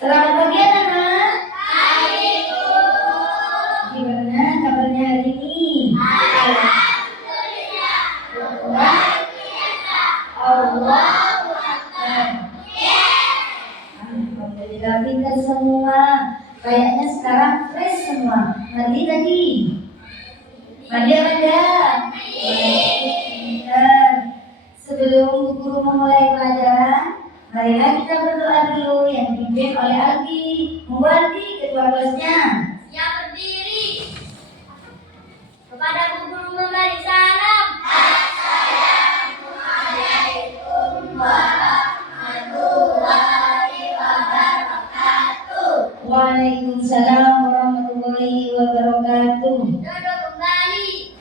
Selamat pagi anak-anak. Pagi Bu. Gimana kabarnya hari ini? Alhamdulillah. Luar biasa. Allahu Akbar. Alhamdulillah pintar semua. Kayaknya sekarang fresh semua. Mandi tadi. Mandi apa enggak? Pintar. Sebelum Bu Guru memulai pelajaran, marilah kita berdoa dulu yang dipimpin oleh Albi. Monggo Albi, ketua kelasnya. Siap berdiri. Kepada Bu Guru memberi salam. Assalamualaikum warahmatullahi wabarakatuh. Waalaikumsalam warahmatullahi wabarakatuh. Duduk kembali.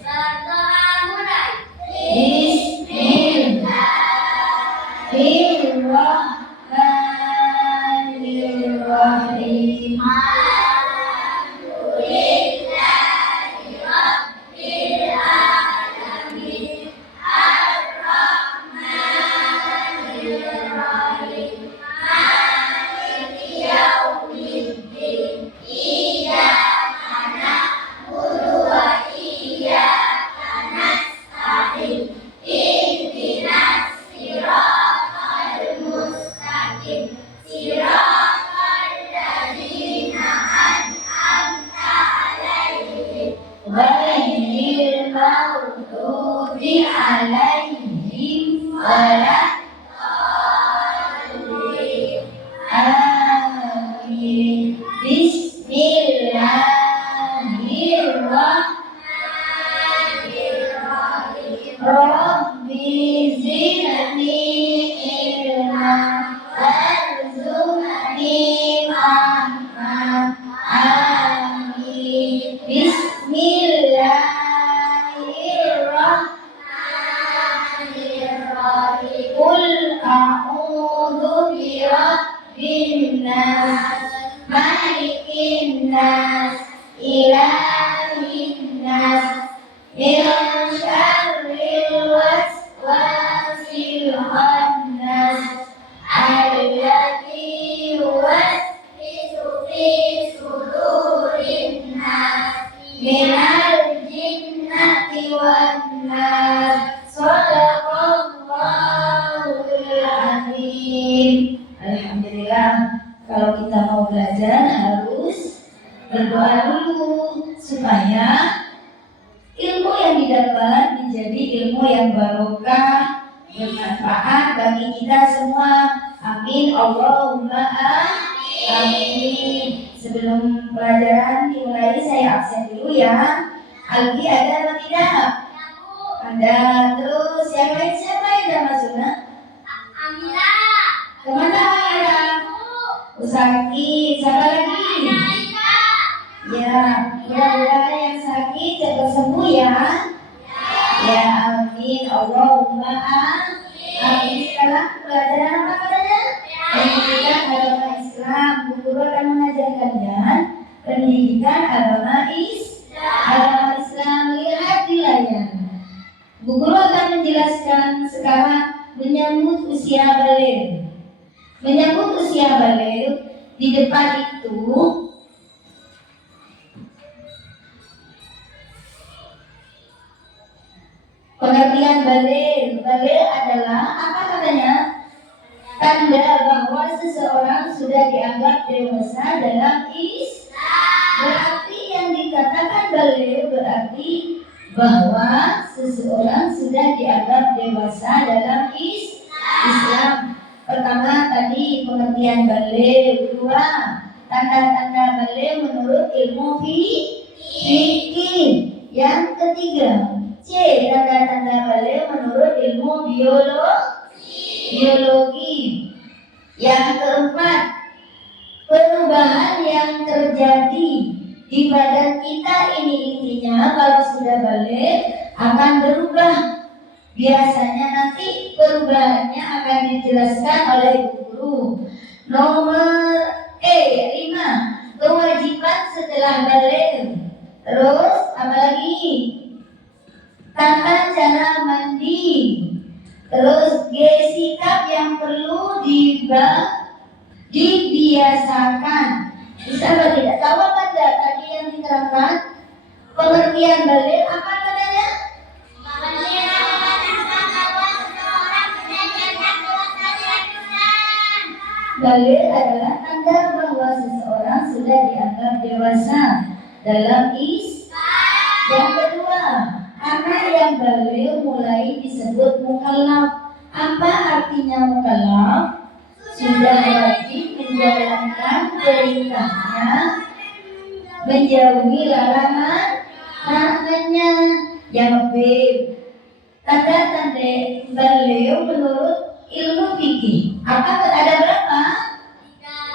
Berdoa mulai. Bismillahirrahmanirrahim. Alhamdulillahi Rabbil Alamin. Ar-Rahmanir Rahim. Maliki Yaumiddin. Iyyaka na'budu wa iyyaka nasta'in. Ihdinas siratal mustaqim. Siratal ladzina an'amta 'alaihim. Ghairil maghdubi 'alaihim waladdallin. Amin. Bismillahirrahmanirrahim. Rabbi zidni ilma warzuqni fahma. Amin. Bismillahirrahmanirrahim. Qul a'udzu birabbin nas, malikin nas, ilahin nas, min syarril waswasil khannas, alladzi yuwaswisu fi sudurin nas, minal jinnati wan nas. Shadaqallahul azim. Alhamdulillah, kalau kita mau belajar harus berdoa dulu supaya ilmu yang didapat menjadi ilmu yang barokah, bermanfaat bagi kita semua. Amin. Allahumma amin. Sebelum pelajaran dimulai, saya absen dulu ya. Albi ada atau tidak? Ada. Terus yang lain siapa yang ada masuknya? Amira. Kemana Amira? Sakit. Siapa lagi? Naika. Ya, mudah-mudahan yang sakit cepat sembuh ya. Ya, amin. Allahumma amin. Sekarang pelajaran apa katanya? Pendidikan agama Islam. Bu Guru akan mengajarkannya pendidikan agama Islam. Lihat di layar. Bu Guru akan menjelaskan sekarang menyambut usia balik. Menyambut usia balik, di depan itu pengertian balik. Balik adalah apa katanya? Tanda bahwa seseorang sudah dianggap dewasa dalam Islam. Berarti yang dikatakan balik berarti bahwa seseorang sudah dianggap dewasa dalam Islam. Pertama tadi pengertian balik. Kedua, tanda-tanda balik menurut ilmu fikih. Yang ketiga, C, tanda-tanda balik menurut ilmu biologi. Yang keempat, perubahan yang terjadi di badan kita ini intinya kalau sudah balik akan berubah. Biasanya nanti perubahannya akan dijelaskan oleh guru. Nomor 5, kewajiban setelah balik. Terus apa lagi? Tata cara mandi. Terus G, sikap yang perlu dibiasakan. Bisa atau tidak? Tahu apa enggak tadi yang diterangkan? Pengertian balil apa katanya? Balil adalah tanda bahwa seseorang sudah dianggap dewasa dalam Yang kedua, anak yang balil mulai disebut mukallaf. Apa artinya mukallaf? Sudah wajib menjalankan perintahnya, menjauhi larangannya. Yang B, tanda-tanda balil menurut ilmu fikih. Apa ada berapa?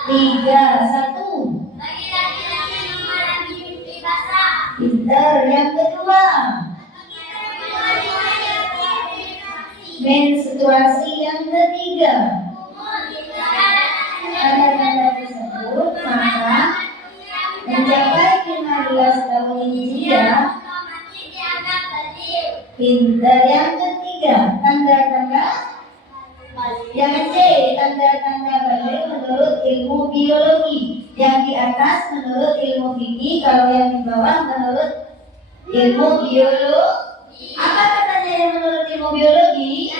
3. 1. Pintar. Yang kedua, menstruasi. Yang ketiga, tanda-tanda tersebut maka mencapai 15 tahun hijriah. Pintar. Yang ketiga, tanda-tanda. Yang C, tanda-tanda balil menurut ilmu biologi. Yang di atas menurut ilmu fikih, kalau yang di bawah menurut ilmu biologi. Apa katanya yang menurut ilmu biologi?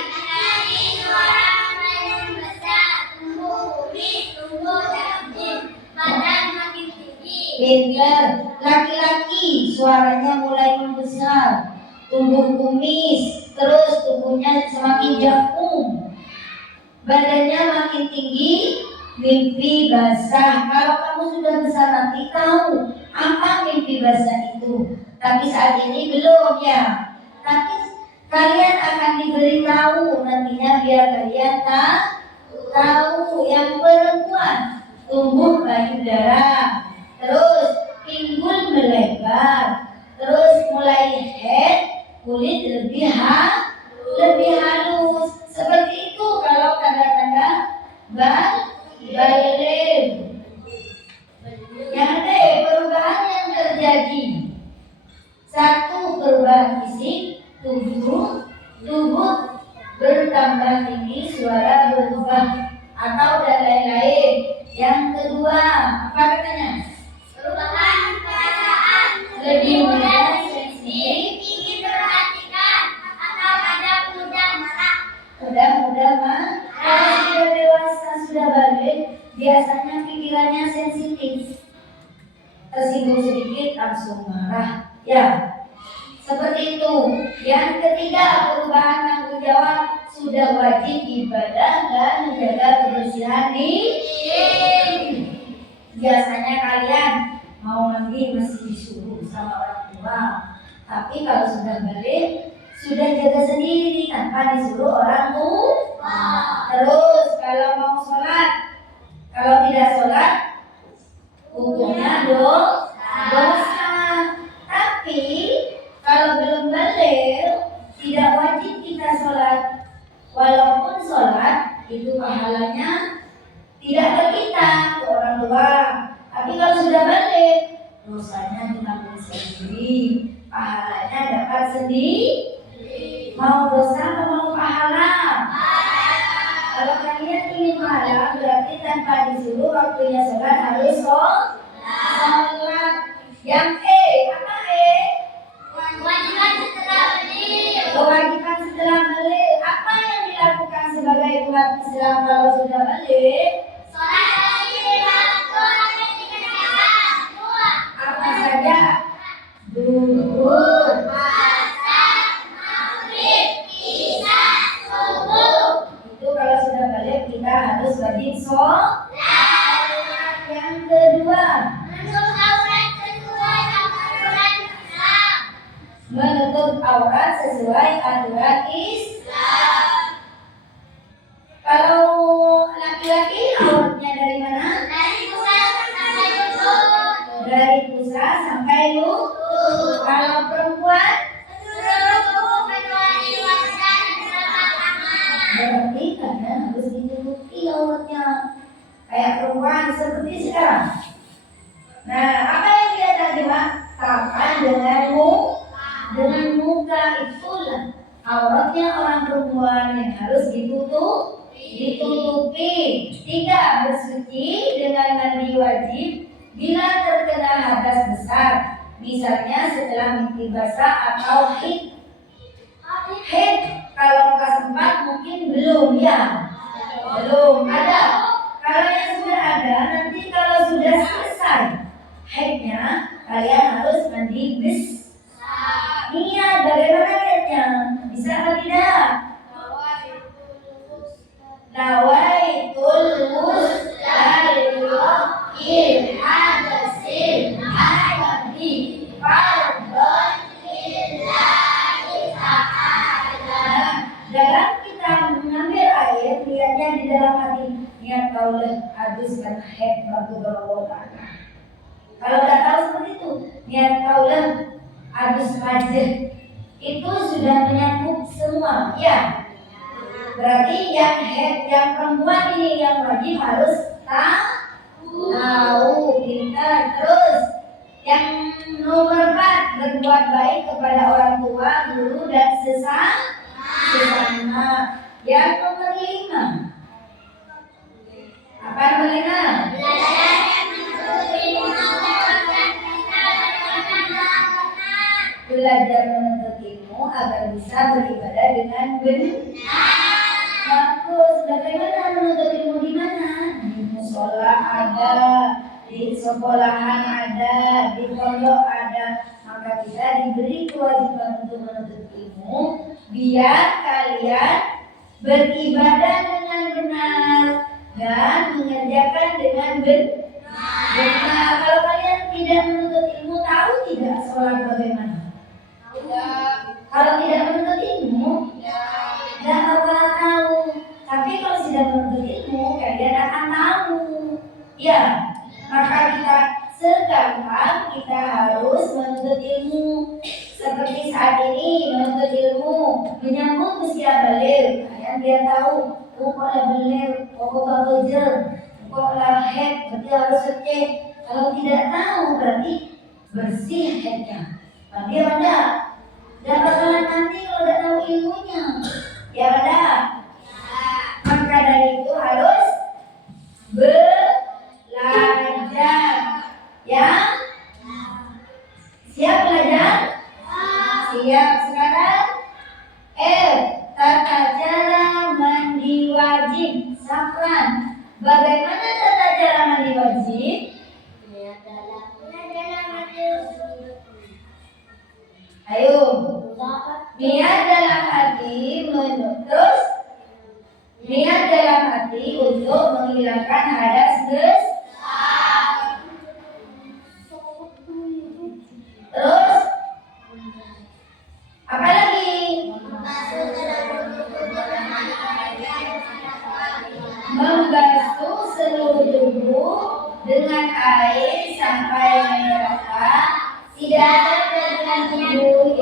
Pintar. Laki-laki suaranya mulai membesar, tumbuh kumis, terus tubuhnya semakin jangkung, badannya makin tinggi, mimpi basah. Kalau kamu sudah besar nanti tahu apa mimpi basah itu. Tapi saat ini belum ya. Tapi kalian akan diberitahu nantinya biar kalian tahu. Yang perempuan tumbuh payudara, terus pinggul melebar, terus mulai head, kulit lebih halus. Seperti itu kalau tanda-tanda balil. Yang D, perubahan yang terjadi. 1. Perubahan fisik, tubuh bertambah tinggi, suara berubah atau dan lain-lain. Yang kedua, apa katanya? Perubahan perasaan, Lebih mudah sensitif, ingin perhatikan, atau kadang mudah marah. mudah kalau sudah dewasa, sudah balik, biasanya pikirannya sensitif, tersinggung sedikit langsung marah. Ya, seperti itu. Yang ketiga, perubahan tanggung jawab. Sudah wajib ibadah dan menjaga kebersihan diri. Biasanya kalian mau mandi masih disuruh sama orang tua, tapi kalau sudah balik sudah jaga sendiri tanpa disuruh orang tua. Terus kalau mau sholat, kalau tidak sholat hukumnya dosa. Tapi kalau belum balik tidak wajib kita sholat. Walaupun sholat itu pahalanya tidak ke kita, ke orang tua. Tapi kalau sudah balik, dosanya ditanggung sendiri, pahalanya dapat sendiri. Mau dosa atau mau pahala? Kalau kalian ingin pahala, berarti tanpa disuruh waktunya sholat harus sholat. Yang E, apa E? Kewajiban setelah balik. Kewajiban setelah balik. Apa yang dilakukan sebagai umat Islam kalau sudah balik? Sholat lima waktu dikerjakan. 2. Apa saja? Zuhur, Asar, maghrib, isya, subuh. itu kalau sudah balik kita harus wajib sholat. Yang kedua, Menutup aurat sesuai aturan Islam. menutup aurat sesuai aturan Islam. Kalau laki-laki auratnya dari mana? Dari pusat sampai lutut. Dari pusat sampai lutut. Kalau perempuan Seluruh tubuh kecuali wajah dan telapak tangan. berarti karena harus ditutupi auratnya. Kayak perempuan seperti sekarang. Nah, apa yang dia tadi Pak? Tangan dengan muka, itulah auratnya orang perempuan yang harus ditutup. ditutupi. 3. Bersuci dengan mandi wajib bila terkena hadas besar, misalnya setelah mimpi basah atau haid. Haid kalau kelas 4 mungkin belum ya, belum ada. Kalau yang sudah ada, nanti kalau sudah selesai haidnya, kalian harus mandi besar. Niat, bagaimana niatnya? Bisa atau tidak? Nawaitul mustalil hadasin hayati fardon lillahi ta'ala. Dalam kita mengambil air, niatnya di dalam hati, niat kaulah habiskan haid bagi Allah. Kalau tidak tahu seperti itu, niat kaulah habis hajat, itu sudah menyangkut semua, ya. Berarti yang haid, yang perempuan ini yang wajib harus tahu, pintar. Terus yang nomor 4, berbuat baik kepada orang tua, guru dan sesama. Yang nomor 5, apa nomor 5? Belajar menuntut ilmu agar bisa beribadah dengan benar. Bagus. Bagaimana menuntut ilmu di mana? Di musola ada, di sekolahan ada, di pondok ada. Maka kita diberi kewajiban untuk menuntut ilmu biar kalian beribadah dengan benar dan mengerjakan dengan benar. Kalau kalian tidak menuntut ilmu, tahu tidak sholat bagaimana? Kalau tidak menuntut ilmu, tidak bakal tahu. Tapi kalau sudah menuntut ilmu, kalian akan tahu. Ya, maka kita sekarang kita harus menuntut ilmu. Seperti saat ini menuntut ilmu menyambut usia balik. Kalian biar tahu, pokoknya balik, pokoknya belajar, pokoknya head, berarti harus cek. Kalau tidak tahu berarti bersih headnya. Mandi apa? Tidak bakalan mandi kalau tidak tahu ilmunya. Ya ada. Maka dari itu harus belajar. Ya? Siap belajar? Siap sekarang? Tata cara mandi wajib. Safran, bagaimana tata cara mandi wajib? Ayo, niat dalam hati terus niat dalam hati untuk menghilangkan hadas besar. Terus apa lagi? Membasuh seluruh tubuh dengan air sampai merata. Tidak ada dengan tubuh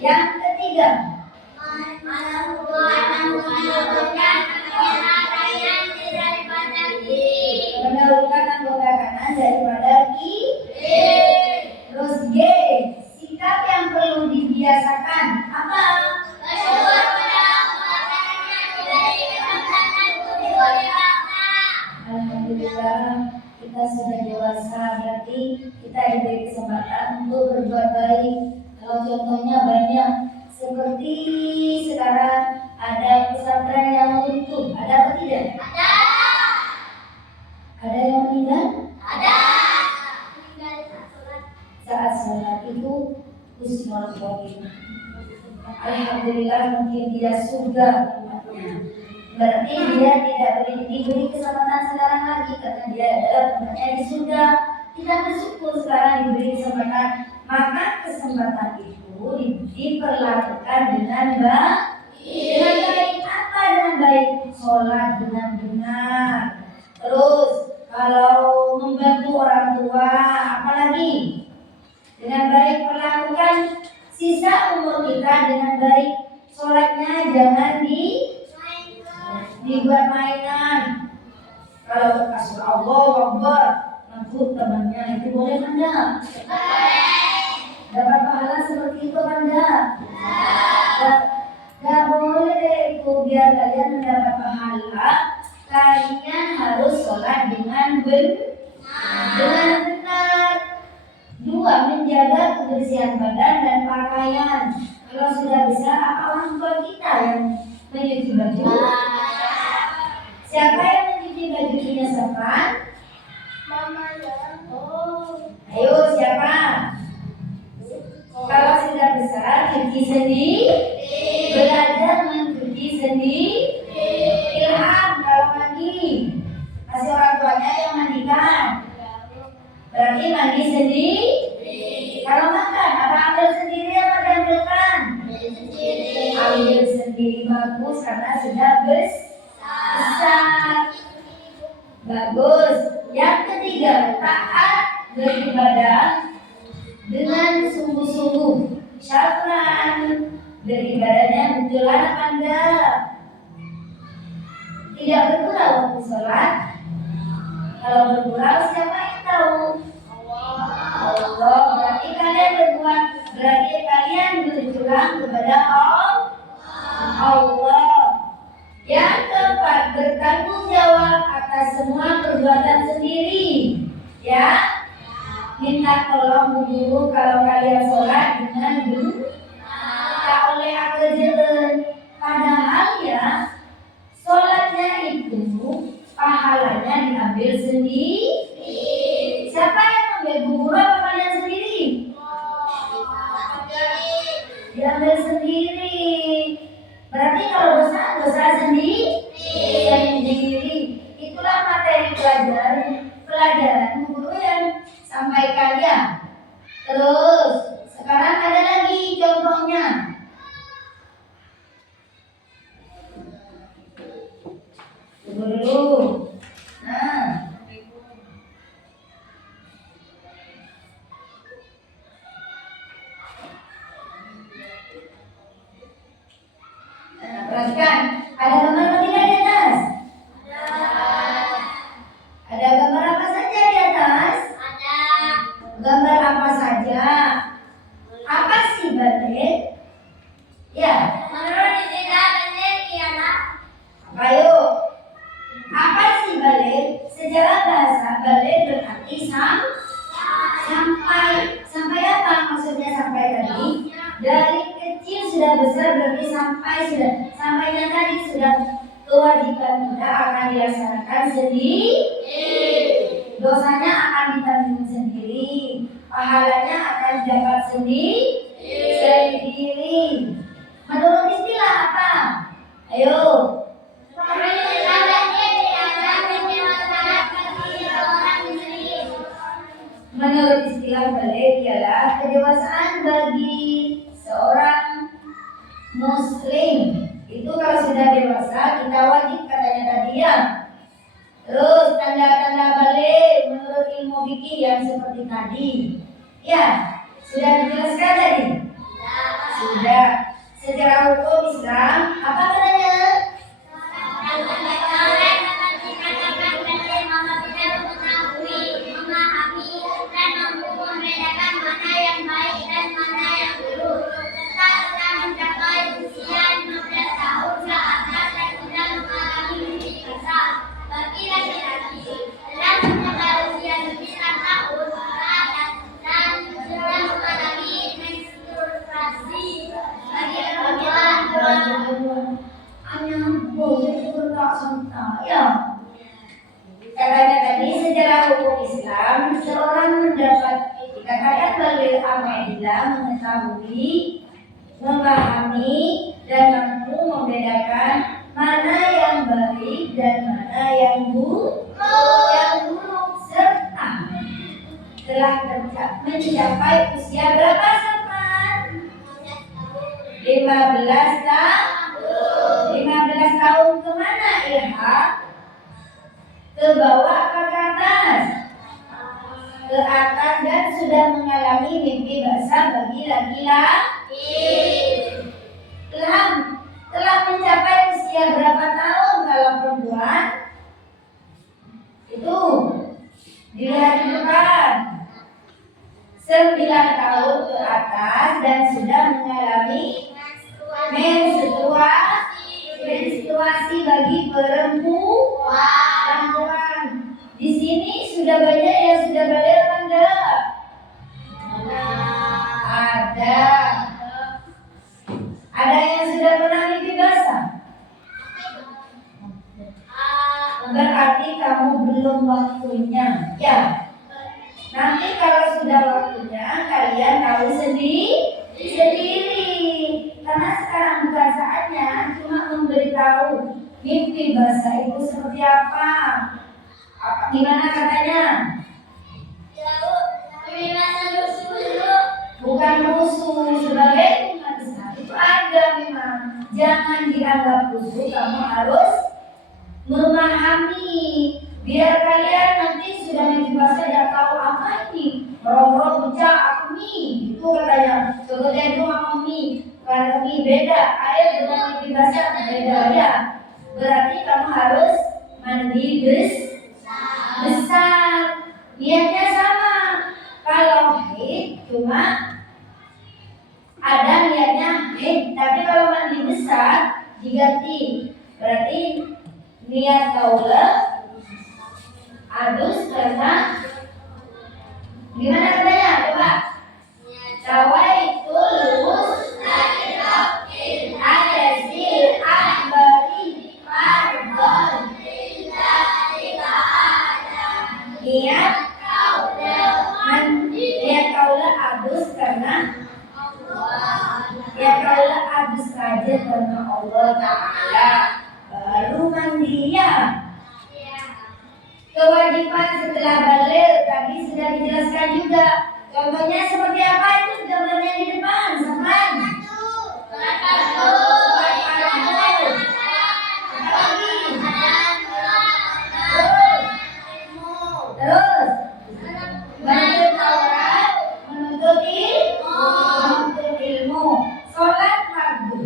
yang ketiga. Mendahulukan anggota kanan daripada kiri. Terus G, sikap yang perlu dibiasakan apa? Alhamdulillah kita sudah dewasa, berarti kita diberi kesempatan untuk berbuat baik. Kalau contohnya banyak, seperti sekarang ada pesantren yang runtuh, ada apa tidak? Ada. Ada yang meninggal? Ada. Saat sholat itu husnul khotimah. Alhamdulillah mungkin dia surga. Berarti dia tidak diberi kesempatan sekarang lagi karena dia adalah tempatnya di surga. Kita bersyukur sekarang diberi kesempatan. Maka kesempatan itu diperlakukan dengan baik. Dengan baik apa dengan baik? Sholat dengan benar. Terus kalau membantu orang tua, apalagi dengan baik, perlakukan sisa umur kita dengan baik. Sholatnya jangan dibuat mainan. Kalau kasih Allah Akbar, ngikut temannya, itu boleh enggak? Dapat pahala seperti itu enggak? Gak boleh deh itu, biar kalian mendapat pahala. Kalian harus sholat dengan benar. Dua, menjaga kebersihan badan dan pakaian. Kalau sudah besar, apa orang tua kita yang mencuci baju? Siapa yang mencuci bajunya Safan? Mama ya. Oh. Ayo siapa? Kalau sudah besar, cuci sendiri. Belajar mencuci sendiri. Ilham kalau mandi, masih orang tuanya yang mandikan. Berarti mandi sendiri. Kalau makan, apa ambil sendiri apa diambilkan? Ambil sendiri, bagus karena sudah besar. Bagus. Yang ketiga, taat beribadah dengan sungguh-sungguh. Syafran, beribadahnya betul apa enggak? Tidak bergurau waktu sholat. Kalau bergurau siapa yang tahu? Allah. Berarti kalian berbuat, berarti kalian berjuang kepada Allah. Yang keempat, bertanggung jawab atas semua perbuatan sendiri. Ya, minta tolong guru kalau kalian sholat dengan tak oleh aku jalan. Padahal ya, sholatnya itu pahalanya diambil sendiri. Siapa yang ambil guru apa kalian sendiri? Diambil sendiri. Berarti kalau dosa sendiri. Itulah materi pelajaran guru yang sampaikan ya. Terus sekarang ada lagi contohnya. Tunggu dulu. Perhatikan, ada gambar apa tidak di atas? Ada gambar apa saja di atas? Gambar apa saja? Apa sih balik? Ya. Ayo. Apa sih balik? Secara bahasa balik berarti sampai. Sampai apa maksudnya sampai tadi? Dari kecil sudah besar berarti sampainya tadi sudah kewajiban kita akan dilaksanakan sendiri. Dosanya akan ditanggung sendiri. Pahalanya akan didapat sendiri. Menurut istilah apa? Ayo. Menurut istilah balik ialah kedewasaan bagi seorang muslim. Itu kalau sudah dewasa kita wajib katanya tadi ya. Terus tanda-tanda balik menurut ilmu fikih yang seperti tadi. Ya, sudah dijelaskan tadi? Sudah. Secara hukum Islam apa katanya? Katanya tadi secara hukum Islam seorang mendapat dikatakan balik apabila mengetahui, memahami dan mampu membedakan mana yang baik dan mana yang buruk, serta telah mencapai usia berapa Safan? 15 tahun. Kemana Ilham? Ke bawah apa ke atas? Ke atas dan sudah mengalami mimpi basah bagi laki-laki. Ilham telah mencapai usia berapa tahun kalau perempuan? Itu dilihat di depan. 9 tahun ke atas dan sudah mengalami menstruasi bagi perempuan. Di sini sudah banyak yang sudah balik apa enggak? Ada yang sudah pernah mimpi basah? Berarti kamu belum waktunya, ya. Nanti kalau sudah waktunya kalian tahu sendiri. Karena sekarang bukan saatnya cuma memberitahu mimpi basah itu seperti apa. Gimana katanya? Bukan musuh, sebagai umat Islam itu ada memang. Jangan dianggap musuh, kamu harus memahami. Biar kalian nanti sudah mimpi basah tidak tahu apa ini. Merong-merong becak aku mie, itu katanya. Coba itu sama mie, karena mie beda. Air dengan mimpi basah beda ya. Berarti kamu harus mandi besar. Niatnya sama. Kalau haid cuma ada niatnya haid, tapi kalau mandi besar diganti. Berarti niat kaula adus karena gimana katanya? Coba. Tawaitul mustaqil adasil akbari fardhon niat kaula adus karena adus saja karena Allah Ta'ala, baru mandi ya. Kewajiban setelah balik tadi sudah dijelaskan juga. Contohnya seperti apa itu gambarnya di depan, Safran? Terus menuntut Taurat, menuntut ilmu, sholat fardu.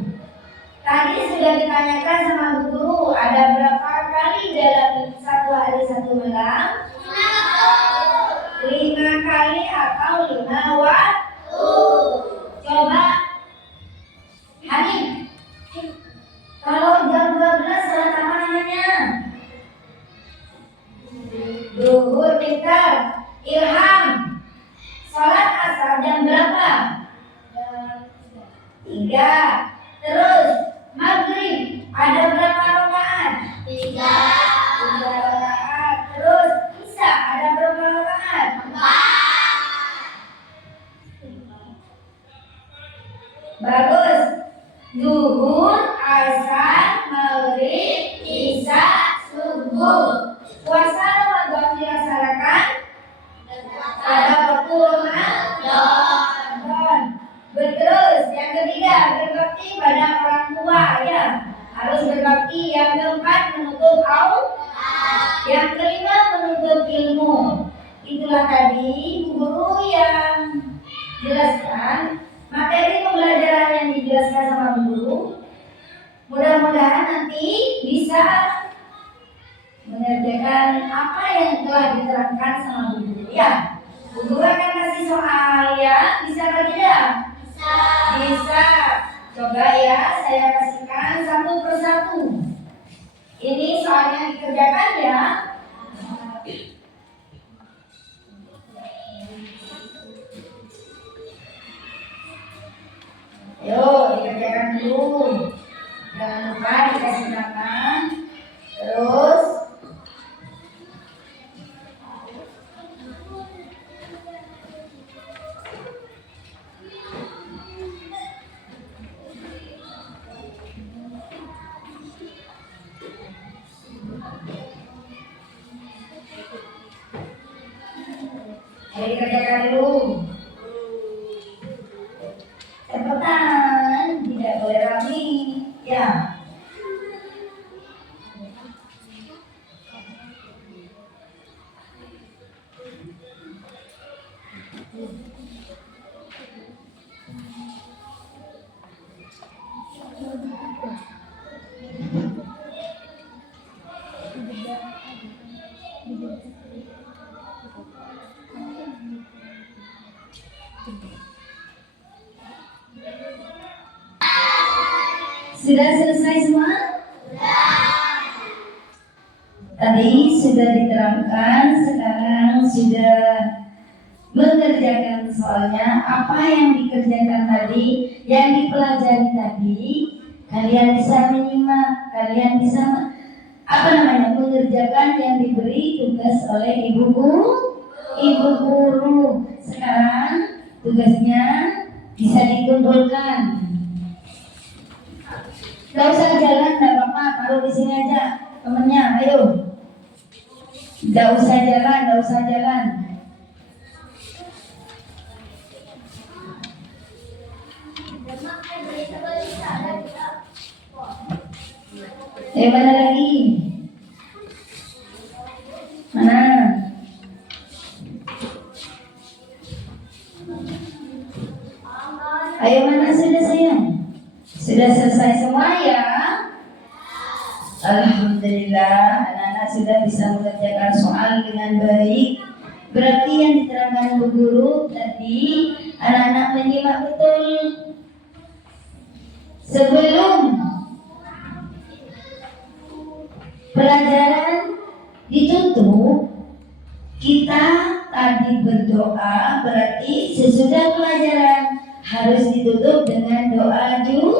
Tadi sudah ditanyakan sama guru, ada berapa kali dalam satu hari satu malam? 5 kali atau 5 waktu. Coba Hanif, kalau jam 12 salat apa namanya? Zuhur. Tikar. Ilham, salat asar jam berapa? 3. Terus maghrib ada berapa rakaat? 3 rakaat. Terus isya ada berapa rakaat? 4. Bagus. Zuhur, asar, maghrib, isya, subuh. Puasa Ramadan dilaksanakan pada waktu Ramadan. Terus yang ketiga, berbakti pada orang tua ya. Harus berbakti. Yang keempat, menuntut yang kelima, menuntut ilmu. Itulah tadi guru yang jelaskan materi pembelajaran yang dijelaskan sama guru. Mudah-mudahan nanti bisa mengerjakan apa yang telah diterangkan sama guru ya. Guru akan kasih soal ya, bisa atau tidak? Bisa. Coba ya, saya kasihkan satu persatu. Ini soalnya dikerjakan ya. Yuk, dikerjakan dulu. Jangan lupa dikasih makan. Terus dikerjakan dulu. Cepetan, tidak boleh rame ya. Sudah selesai semua? Tadi sudah diterangkan, sekarang sudah mengerjakan soalnya. Apa yang dikerjakan tadi, yang dipelajari tadi, kalian bisa menyimak, kalian bisa mengerjakan yang diberi tugas oleh ibu guru. Sekarang tugasnya bisa dikumpulkan. Gak usah jalan, gak apa-apa, taruh di sini aja temennya, ayo. Gak usah jalan. Mana lagi? Mana? Ayo, mana sudah sayang? Sudah selesai semua ya? Alhamdulillah, anak-anak sudah bisa mengerjakan soal dengan baik. Berarti yang diterangkan Bu Guru tadi, anak-anak menyimak betul. Sebelum pelajaran ditutup, kita tadi berdoa, berarti sesudah pelajaran harus ditutup dengan doa juga.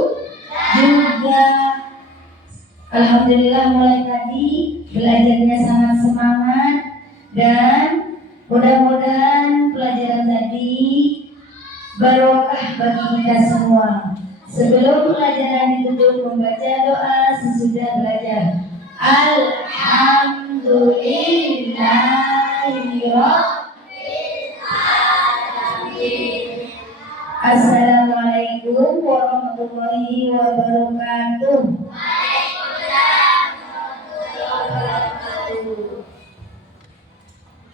Alhamdulillah, mulai tadi belajarnya sangat semangat dan mudah-mudahan pelajaran tadi barokah bagi kita semua. Sebelum pelajaran ditutup, membaca doa sesudah belajar. Alhamdulillah.